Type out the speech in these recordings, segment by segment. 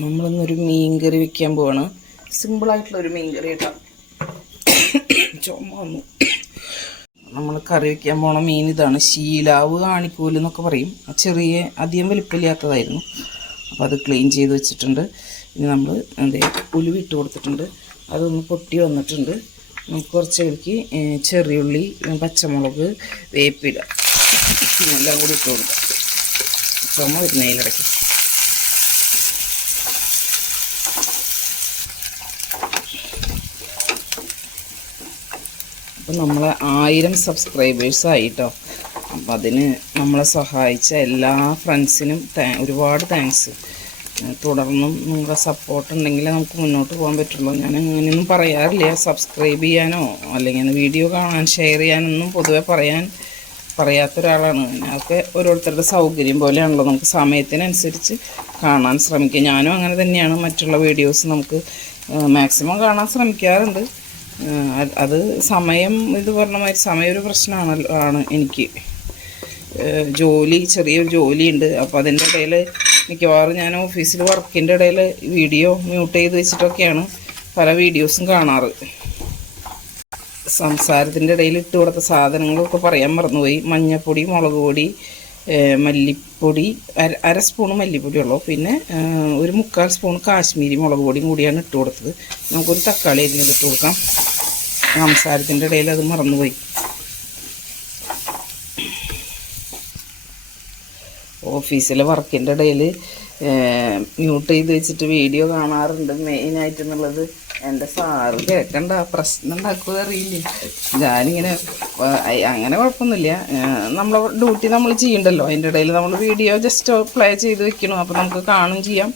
നമ്മളിന്നൊരു മീൻ കറി വെക്കാൻ പോവാണ്. സിമ്പിളായിട്ടുള്ളൊരു മീൻ കറി കേട്ടോ. ചുമ വന്നു. നമ്മൾ കറി വെക്കാൻ പോണ മീൻ ഇതാണ്. ശീലാവ് ആണിക്കൂല് എന്നൊക്കെ പറയും. ചെറിയ അധികം വലിപ്പമില്ലാത്തതായിരുന്നു. അപ്പോൾ അത് ക്ലീൻ ചെയ്ത് വെച്ചിട്ടുണ്ട്. ഇനി നമ്മൾ ഉലുവിട്ട് കൊടുത്തിട്ടുണ്ട്. അതൊന്ന് പൊട്ടി വന്നിട്ടുണ്ട്. നമുക്ക് കുറച്ചേക്ക് ചെറിയുള്ളി, പച്ചമുളക്, വേപ്പില എല്ലാം കൂടി ഇട്ട് കൊടുക്കാം. ചുമ വരുന്നതിലിടയ്ക്ക് അപ്പം നമ്മളെ 1000 സബ്സ്ക്രൈബേഴ്സായി കേട്ടോ. അപ്പം അതിന് നമ്മളെ സഹായിച്ച എല്ലാ ഫ്രണ്ട്സിനും ഒരുപാട് താങ്ക്സ്. തുടർന്നും നിങ്ങളുടെ സപ്പോർട്ട് ഉണ്ടെങ്കിൽ നമുക്ക് മുന്നോട്ട് പോകാൻ പറ്റുള്ളൂ. ഞാൻ അങ്ങനെയൊന്നും പറയാറില്ല. സബ്സ്ക്രൈബ് ചെയ്യാനോ അല്ലെങ്കിൽ വീഡിയോ കാണാൻ ഷെയർ ചെയ്യാനൊന്നും പൊതുവെ പറയാത്ത ഒരാളാണ്. അതൊക്കെ ഓരോരുത്തരുടെ സൗകര്യം പോലെയാണല്ലോ. നമുക്ക് സമയത്തിനനുസരിച്ച് കാണാൻ ശ്രമിക്കുക. ഞാനും അങ്ങനെ തന്നെയാണ്. മറ്റുള്ള വീഡിയോസ് നമുക്ക് മാക്സിമം കാണാൻ ശ്രമിക്കാറുണ്ട്. അത് സമയം ഇത് പറഞ്ഞ മാതിരി സമയം ഒരു പ്രശ്നമാണ് എനിക്ക്. ചെറിയൊരു ജോലിയുണ്ട്. അപ്പോൾ അതിൻ്റെ ഇടയിൽ മിക്കവാറും ഞാൻ ഓഫീസിൽ വർക്കിൻ്റെ ഇടയിൽ വീഡിയോ മ്യൂട്ട് ചെയ്ത് വെച്ചിട്ടൊക്കെയാണ് പല വീഡിയോസും കാണാറ്. സംസാരത്തിൻ്റെ ഇടയിൽ ഇട്ട് കൊടുത്ത സാധനങ്ങളൊക്കെ പറയാൻ മറന്നുപോയി. മഞ്ഞൾപ്പൊടി, മുളക് പൊടി, മല്ലിപ്പൊടി, അര സ്പൂണ് മല്ലിപ്പൊടി ഉള്ളൂ. പിന്നെ ഒരു 3/4 സ്പൂൺ കാശ്മീരി മുളക് പൊടിയും കൂടിയാണ് ഇട്ട് കൊടുത്തത്. നമുക്കൊരു തക്കാളി അരിഞ്ഞിട്ട് കൊടുക്കാം. സംസാരത്തിൻ്റെ ഇടയിൽ അത് മറന്നുപോയി. ഓഫീസിലെ വർക്കിൻ്റെ ഇടയിൽ മ്യൂട്ട് ചെയ്ത് വെച്ചിട്ട് വീഡിയോ കാണാറുണ്ട് മെയിനായിട്ടെന്നുള്ളത്. എൻ്റെ സാറ് കേൾക്കണ്ട, പ്രശ്നം ഉണ്ടാക്കുക അറിയില്ല. ഞാനിങ്ങനെ അങ്ങനെ കുഴപ്പമൊന്നുമില്ല. നമ്മളെ ഡ്യൂട്ടി നമ്മൾ ചെയ്യണ്ടല്ലോ. അതിൻ്റെ ഇടയിൽ നമ്മൾ വീഡിയോ ജസ്റ്റ് പ്ലേ ചെയ്ത് വെക്കണം. അപ്പോൾ നമുക്ക് കാണും ചെയ്യാം.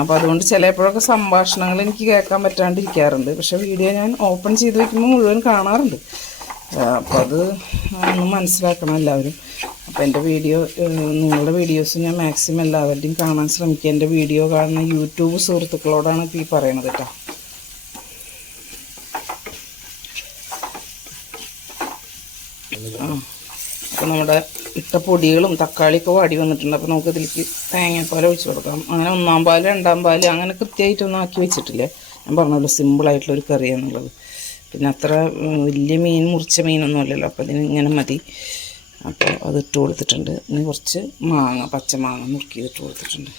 അപ്പോൾ അതുകൊണ്ട് ചിലപ്പോഴൊക്കെ സംഭാഷണങ്ങൾ എനിക്ക് കേൾക്കാൻ പറ്റാണ്ടിരിക്കാറുണ്ട്. പക്ഷേ വീഡിയോ ഞാൻ ഓപ്പൺ ചെയ്ത് വയ്ക്കുമ്പോൾ മുഴുവൻ കാണാറുണ്ട്. അപ്പോൾ അത് ഒന്ന് മനസ്സിലാക്കണം എല്ലാവരും. അപ്പോൾ എൻ്റെ നിങ്ങളുടെ വീഡിയോസ് ഞാൻ മാക്സിമം എല്ലാവരുടെയും കാണാൻ ശ്രമിക്കുക. എൻ്റെ വീഡിയോ കാണുന്ന യൂട്യൂബ് സുഹൃത്തുക്കളോടാണ് ഇപ്പോൾ ഈ പറയണത് കേട്ടോ. അപ്പോൾ നമ്മുടെ ഇട്ട പൊടികളും തക്കാളിയൊക്കെ വാടി വന്നിട്ടുണ്ട്. അപ്പോൾ നമുക്ക് ഇതിലേക്ക് തേങ്ങാപ്പാൽ ഒഴിച്ച് കൊടുക്കാം. അങ്ങനെ 1-ാം പാൽ 2-ാം പാൽ അങ്ങനെ കൃത്യമായിട്ടൊന്നും ആക്കി വെച്ചിട്ടില്ലേ. ഞാൻ പറഞ്ഞല്ലോ സിമ്പിളായിട്ടുള്ളൊരു കറിയാണെന്നുള്ളത്. പിന്നെ അത്ര വലിയ മുറിച്ച മീനൊന്നും അല്ലല്ലോ. അപ്പോൾ ഇതിന് ഇങ്ങനെ മതി. അപ്പോൾ അതിട്ട് കൊടുത്തിട്ടുണ്ട്. ഇനി കുറച്ച് പച്ചമാങ്ങ നുറുക്കിയിട്ട് കൊടുത്തിട്ടുണ്ട്.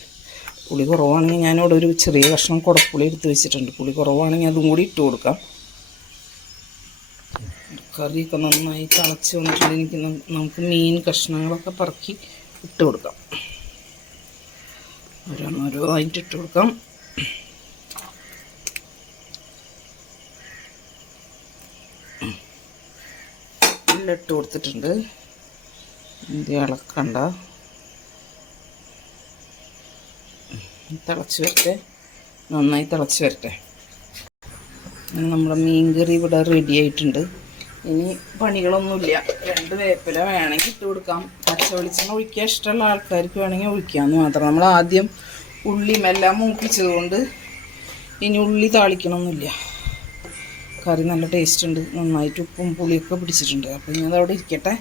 പുളി കുറവാണെങ്കിൽ ഞാനിവിടെ ഒരു ചെറിയ കഷ്ണം കുടപ്പുളി എടുത്ത് വെച്ചിട്ടുണ്ട്. പുളി കുറവാണെങ്കിൽ അതും കൂടി ഇട്ട് കൊടുക്കാം. കറിയൊക്കെ നന്നായി തിളച്ച് വന്നിട്ടുണ്ടെങ്കിൽ നമുക്ക് മീൻ കഷ്ണങ്ങളൊക്കെ പറക്കി ഇട്ട് കൊടുക്കാം. ഓരോന്നായിട്ട് ഇട്ട് കൊടുക്കാം. എല്ലാം ഇട്ട് കൊടുത്തിട്ടുണ്ട്. ഇത് ഇളക്കണ്ട, തിളച്ച് വരട്ടെ, നന്നായി തിളച്ച് വരട്ടെ. നമ്മുടെ മീൻ കറി ഇവിടെ റെഡി ആയിട്ടുണ്ട്. ഇനി പണികളൊന്നുമില്ല. 2 വേപ്പില വേണമെങ്കിൽ ഇട്ട് കൊടുക്കാം. പച്ച വെളിച്ചെണ്ണ ഒഴിക്കാൻ ഇഷ്ടമുള്ള ആൾക്കാർക്ക് വേണമെങ്കിൽ ഒഴിക്കാമെന്ന് മാത്രം. നമ്മൾ ആദ്യം എല്ലാം മൂപ്പിച്ചതുകൊണ്ട് ഇനി ഉള്ളി താളിക്കണമൊന്നുമില്ല. കറി നല്ല ടേസ്റ്റ് ഉണ്ട്. നന്നായിട്ട് ഉപ്പും പുളിയൊക്കെ പിടിച്ചിട്ടുണ്ട്. അപ്പോൾ ഇനി അതവിടെ ഇരിക്കട്ടെ,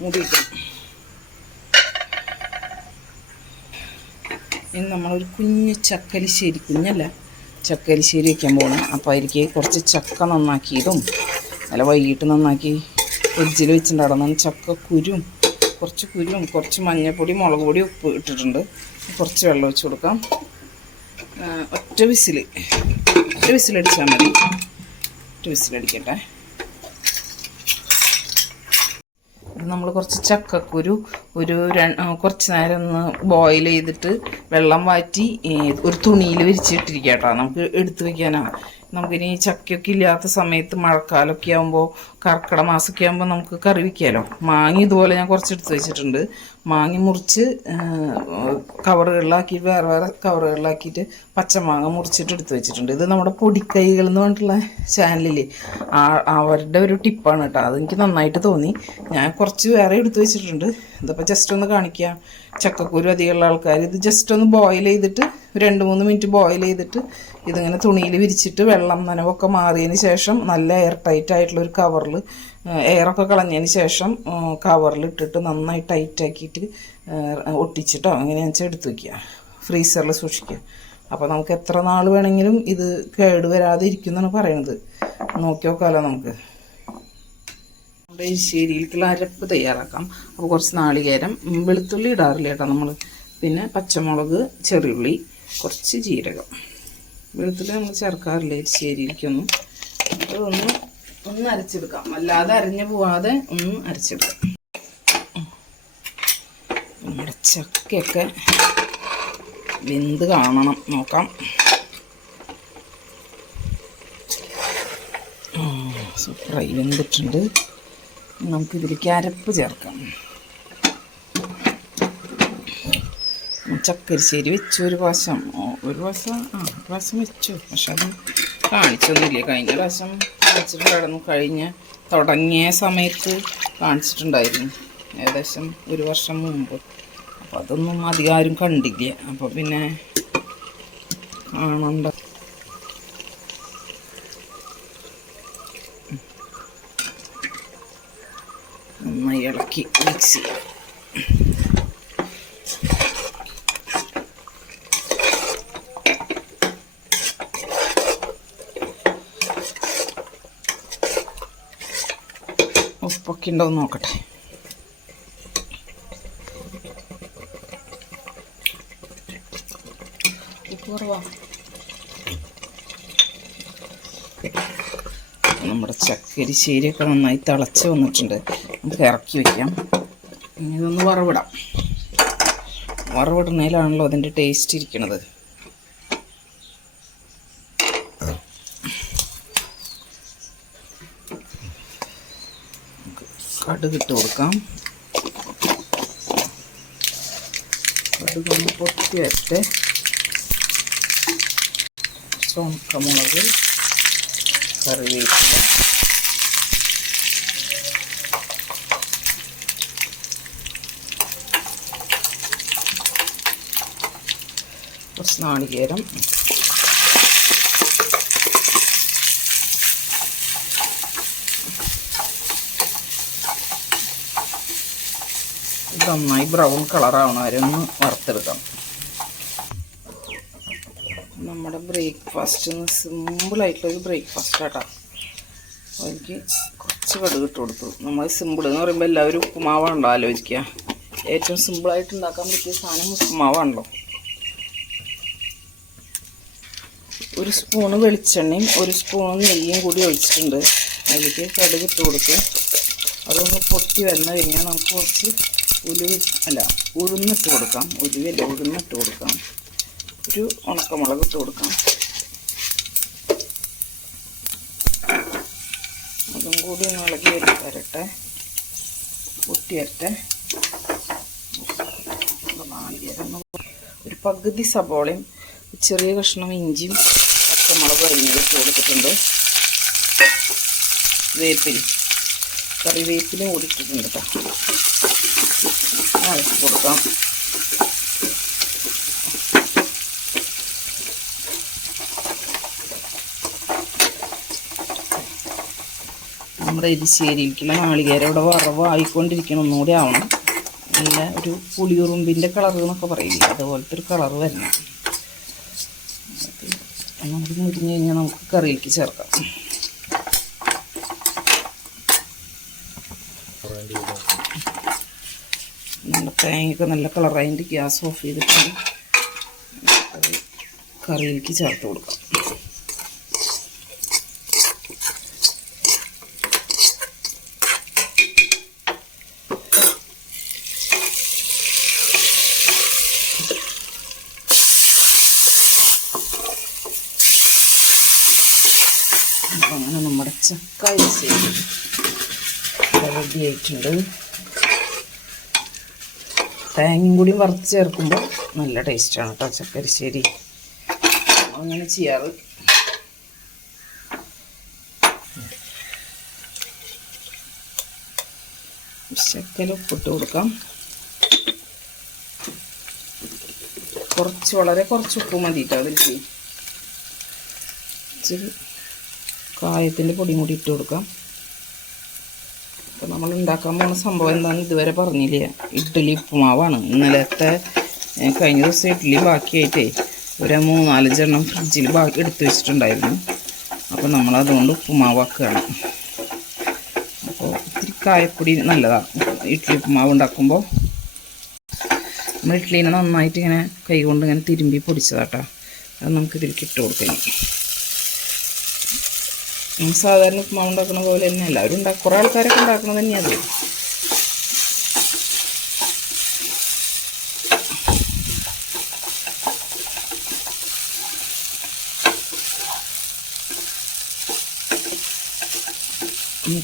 മൂടി വയ്ക്കാം. ഇനി നമ്മളൊരു ചക്കരിശ്ശേരി, ചക്കരിശ്ശേരി വയ്ക്കാൻ പോകണം. അപ്പോൾ അതിലേക്ക് കുറച്ച് ചക്ക നന്നാക്കിയതും നല്ല വൈകിട്ട് നന്നാക്കി ഫ്രിഡ്ജിൽ വെച്ചിട്ടുണ്ടായിരുന്നു. കുറച്ച് മഞ്ഞൾപ്പൊടി, മുളക് പൊടി, ഉപ്പ് ഇട്ടിട്ടുണ്ട്. കുറച്ച് വെള്ളം ഒഴിച്ച് കൊടുക്കാം. ഒറ്റ വിസിലടിച്ചാൽ മതി. വിസിലടിക്കട്ടെ. നമ്മൾ കുറച്ച് ചക്കക്കുരു കുറച്ച് നേരം ഒന്ന് ബോയിൽ ചെയ്തിട്ട് വെള്ളം വാറ്റി ഒരു തുണിയിൽ വിരിച്ചിട്ടിരിക്കുക കേട്ടോ. നമുക്ക് എടുത്തു വയ്ക്കാനാണ്. നമുക്കിനി ചക്കയൊക്കെ ഇല്ലാത്ത സമയത്ത് മഴക്കാലമൊക്കെ ആകുമ്പോൾ, കർക്കിടക മാസമൊക്കെ ആകുമ്പോൾ നമുക്ക് കറി വയ്ക്കാമല്ലോ. മാങ്ങ ഇതുപോലെ ഞാൻ കുറച്ച് എടുത്ത് വെച്ചിട്ടുണ്ട്. മാങ്ങ മുറിച്ച് കവറുകളിലാക്കി വേറെ കവറുകളിലാക്കിയിട്ട് പച്ചമാങ്ങ മുറിച്ചിട്ട് എടുത്ത് വെച്ചിട്ടുണ്ട്. ഇത് നമ്മുടെ പൊടിക്കൈകൾ എന്ന് പറഞ്ഞിട്ടുള്ള ചാനലിൽ അവരുടെ ഒരു ടിപ്പാണ് കേട്ടോ. അതെനിക്ക് നന്നായിട്ട് തോന്നി. ഞാൻ കുറച്ച് വേറെ എടുത്ത് വെച്ചിട്ടുണ്ട്. ഇതിപ്പോൾ ജസ്റ്റ് ഒന്ന് കാണിക്കാം. ചക്കക്കുരു അധികമുള്ള ആൾക്കാർ ഇത് ജസ്റ്റ് ഒന്ന് ബോയിൽ ചെയ്തിട്ട് 2-3 മിനിറ്റ് ബോയിൽ ചെയ്തിട്ട് ഇതിങ്ങനെ തുണിയിൽ വിരിച്ചിട്ട് വെള്ളം നനവൊക്കെ മാറിയതിന് ശേഷം നല്ല എയർ ടൈറ്റ് ആയിട്ടുള്ളൊരു കവറിൽ എയറൊക്കെ കളഞ്ഞതിന് ശേഷം കവറിലിട്ടിട്ട് നന്നായി ടൈറ്റാക്കിയിട്ട് ഒട്ടിച്ചിട്ടോ അങ്ങനെയാണെന്ന് വെച്ചാൽ എടുത്ത് വയ്ക്കുക. ഫ്രീസറിൽ സൂക്ഷിക്കുക. അപ്പോൾ നമുക്ക് എത്ര നാൾ വേണമെങ്കിലും ഇത് കേടുവരാതെ ഇരിക്കും എന്നാണ് പറയുന്നത്. നോക്കി നോക്കാമല്ലോ നമുക്ക്. നമ്മുടെ എരിശ്ശേരിയിലേക്കുള്ള അരപ്പ് തയ്യാറാക്കാം. അപ്പോൾ കുറച്ച് നാളികേരം, വെളുത്തുള്ളി ഇടാറില്ല കേട്ടോ നമ്മൾ, പിന്നെ പച്ചമുളക്, ചെറിയുള്ളി, കുറച്ച് ജീരകം. വെളുത്തുള്ളി നമ്മൾ ചേർക്കാറില്ല എരിശ്ശേരിയിലേക്കൊന്നും. അതൊന്ന് അരച്ചെടുക്കാം, അല്ലാതെ അരഞ്ഞു പോവാതെ ഒന്ന് അരച്ചെടുക്കാം. നമ്മുടെ ചക്കയൊക്കെ വെന്ത് കാണണം, നോക്കാം. സൂപ്പറായി വെന്തിട്ടുണ്ട്. നമുക്കിതിലേക്ക് അരപ്പ് ചേർക്കാം. ചക്കരിശ്ശേരി വെച്ചു ഒരു പ്രാവശ്യം വെച്ചു, പക്ഷെ അത് കാണിച്ചൊന്നുമില്ല. കഴിഞ്ഞ പ്രാവശ്യം കാണിച്ചിട്ടുണ്ടായിരുന്നു, തുടങ്ങിയ സമയത്ത് കാണിച്ചിട്ടുണ്ടായിരുന്നു, ഏകദേശം 1 വർഷം മുമ്പ്. അപ്പോൾ അതൊന്നും അധികം ആരും കണ്ടില്ല. അപ്പോൾ പിന്നെ കാണണ്ട. നന്നായി ഇളക്കി മിക്സ് ചെയ്യാം. ഉപ്പൊക്കെ ഉണ്ടോ എന്ന് നോക്കട്ടെ. ഉപ്പ് കുറവാ. നമ്മുടെ ചക്കരിശ്ശേരിയൊക്കെ നന്നായി തിളച്ച് വന്നിട്ടുണ്ട്. നമുക്ക് ഇറക്കി വയ്ക്കാം. ഇനി ഇതൊന്ന് വറവിടാം. വറവിടുന്നതിലാണല്ലോ അതിൻ്റെ ടേസ്റ്റ് ഇരിക്കണത്. കടുക് ഇട്ട് കൊടുക്കാം. കടുകൊന്ന് പൊട്ടി വരട്ടെ. ഉണക്കമുളക്, കറിവേപ്പില, കുറച്ച് നാളികേരം, നന്നായി ബ്രൗൺ കളറാവണം വരെ ഒന്ന് വറുത്തെടുക്കാം. നമ്മുടെ ബ്രേക്ക്ഫാസ്റ്റ് സിമ്പിളായിട്ടുള്ളൊരു ബ്രേക്ക്ഫാസ്റ്റ് ആട്ടോ. എനിക്ക് കുറച്ച് കടുക് ഇട്ട് കൊടുത്തു. നമ്മൾ സിമ്പിൾ എന്ന് പറയുമ്പോൾ എല്ലാവരും ഉപ്പുമാവാണല്ലോ ആലോചിക്കുക. ഏറ്റവും സിമ്പിളായിട്ട് ഉണ്ടാക്കാൻ പറ്റിയ സാധനം ഉപ്പുമാവാണല്ലോ. 1 സ്പൂണ് വെളിച്ചെണ്ണയും 1 സ്പൂണ് നെയ്യും കൂടി ഒഴിച്ചിട്ടുണ്ട്. അതിലേക്ക് കടുക് ഇട്ട് കൊടുത്ത് അതൊന്ന് പൊട്ടി വന്നു കഴിഞ്ഞാൽ നമുക്ക് കുറച്ച് ഉഴുന്നിട്ട് കൊടുക്കാം. ഉഴുന്നിട്ട് കൊടുക്കാം. ഒരു ഉണക്കമുളക് ഇട്ട് കൊടുക്കാം. അതും കൂടി ഒന്ന് ഇളകി വരട്ടെ, പൊട്ടി വരട്ടെ. ഒരു പകുതി സബോളയും ചെറിയ കഷ്ണം ഇഞ്ചിയും പച്ചമുളക് അരിഞ്ഞത് ഇട്ട് കൊടുത്തിട്ടുണ്ട്. കറിവേപ്പിലും കൂടി ഇട്ടിട്ടുണ്ട് കേട്ടോ. ഇളക്കി കൊടുക്കാം. നമ്മുടെ എരിശ്ശേരിക്കുള്ള നാളികേരം ഇവിടെ വറവായിക്കൊണ്ടിരിക്കണം. ഒന്നുകൂടി ആവണം. നല്ല ഒരു പുളിയുറുമ്പിൻ്റെ കളർ എന്നൊക്കെ പറയില്ല, അതുപോലത്തെ ഒരു കളർ വരണം. നമുക്ക് മുരിഞ്ഞ് കഴിഞ്ഞാൽ നമുക്ക് കറിയിലേക്ക് ചേർക്കാം. നമ്മുടെ തേങ്ങയൊക്കെ നല്ല കളറായിട്ട് ഗ്യാസ് ഓഫ് ചെയ്തിട്ട് കറിയിലേക്ക് ചേർത്ത് കൊടുക്കാം. അങ്ങനെ നമ്മുടെ ചക്ക എരിശ്ശേരി റെഡി ആയിട്ടുണ്ട്. തേങ്ങയും കൂടി വറുത്ത് ചേർക്കുമ്പോൾ നല്ല ടേസ്റ്റാണ് കേട്ടോ ചക്കരിശ്ശേരി. അങ്ങനെ ചെയ്യാറ്. ശക്കല ഉപ്പിട്ട് കൊടുക്കാം. വളരെ കുറച്ച് ഉപ്പ് മതി കേട്ടോ അതിലേക്ക്. ഇച്ചിരി കായത്തിൻ്റെ പൊടിയും കൂടി ഇട്ട് കൊടുക്കാം. അപ്പോൾ നമ്മൾ ഉണ്ടാക്കാൻ പോകുന്ന സംഭവം എന്താണെന്ന് ഇതുവരെ പറഞ്ഞില്ല. ഇഡ്ഡലി ഉപ്പുമാവാണ്. ഇന്നലത്തെ കഴിഞ്ഞ ദിവസം ഇഡ്ഡലി ബാക്കിയായിട്ടേ ഒരു 3-4 എണ്ണം ഫ്രിഡ്ജിൽ എടുത്ത് വെച്ചിട്ടുണ്ടായിരുന്നു. അപ്പോൾ നമ്മളതുകൊണ്ട് ഉപ്പുമാവാക്കുകയാണ്. അപ്പോൾ ഇത്തിരി കായപ്പൊടി നല്ലതാണ് ഇഡ്ഡലി ഉപ്പുമാവ് ഉണ്ടാക്കുമ്പോൾ. നമ്മൾ ഇഡ്ഡലീനെ നന്നായിട്ട് ഇങ്ങനെ കൈ കൊണ്ട് ഇങ്ങനെ തിരുമ്പി പൊടിച്ചതാട്ടോ. അത് നമുക്ക് ഇതിലേക്ക് ഇട്ട് കൊടുക്കാം. നമ്മൾ സാധാരണ ഉപ്പുമാവ് ഉണ്ടാക്കുന്ന പോലെ തന്നെ എല്ലാവരും കുറേ ആൾക്കാരൊക്കെ ഉണ്ടാക്കുന്നത് തന്നെയാണ്.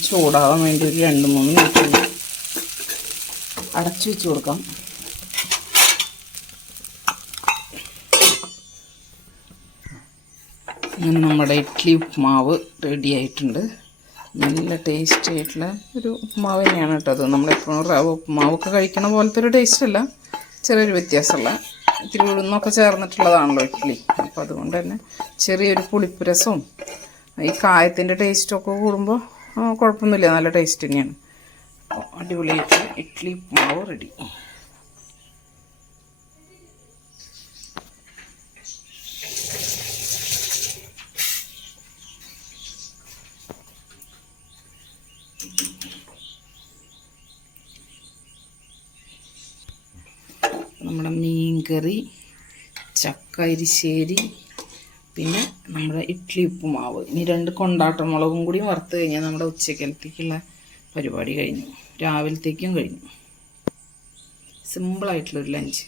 ചൂടാവാൻ വേണ്ടി ഒരു 2-3 മിനിറ്റ് അടച്ചു വെച്ച് കൊടുക്കാം. അങ്ങനെ നമ്മുടെ ഇഡ്ഡലി ഉപ്പുമാവ് റെഡി ആയിട്ടുണ്ട്. നല്ല ടേസ്റ്റ് ആയിട്ടുള്ള ഒരു ഉപ്പുമാവ് തന്നെയാണ് കേട്ടോ. അത് നമ്മളെപ്പോഴും റവ ഉപ്പുമാവൊക്കെ കഴിക്കണ പോലത്തെ ഒരു ടേസ്റ്റ് അല്ല, ചെറിയൊരു വ്യത്യാസമുള്ള ഇത്തിരി ഉഴുന്നൊക്കെ ചേർന്നിട്ടുള്ളതാണല്ലോ ഇഡ്ഡലി. അപ്പോൾ അതുകൊണ്ട് തന്നെ ചെറിയൊരു പുളിപ്പ് രസവും ഈ കായത്തിൻ്റെ ടേസ്റ്റൊക്കെ കൂടുമ്പോൾ കുഴപ്പമൊന്നുമില്ല, നല്ല ടേസ്റ്റ് തന്നെയാണ്. അടിപൊളിയായിട്ട് ഇഡ്ഡലി ഉപ്പുമാവ് റെഡി. നമ്മുടെ മീൻകറി, ചക്ക അരിശ്ശേരി, പിന്നെ നമ്മുടെ ഇഡ്ഡലി ഉപ്പുമാവ്. ഇനി 2 കൊണ്ടാട്ട മുളകും കൂടി വറുത്ത് കഴിഞ്ഞാൽ നമ്മുടെ ഉച്ചക്കലത്തേക്കുള്ള പരിപാടി കഴിഞ്ഞു, രാവിലത്തേക്കും കഴിഞ്ഞു. സിമ്പിളായിട്ടുള്ളൊരു ലഞ്ച്.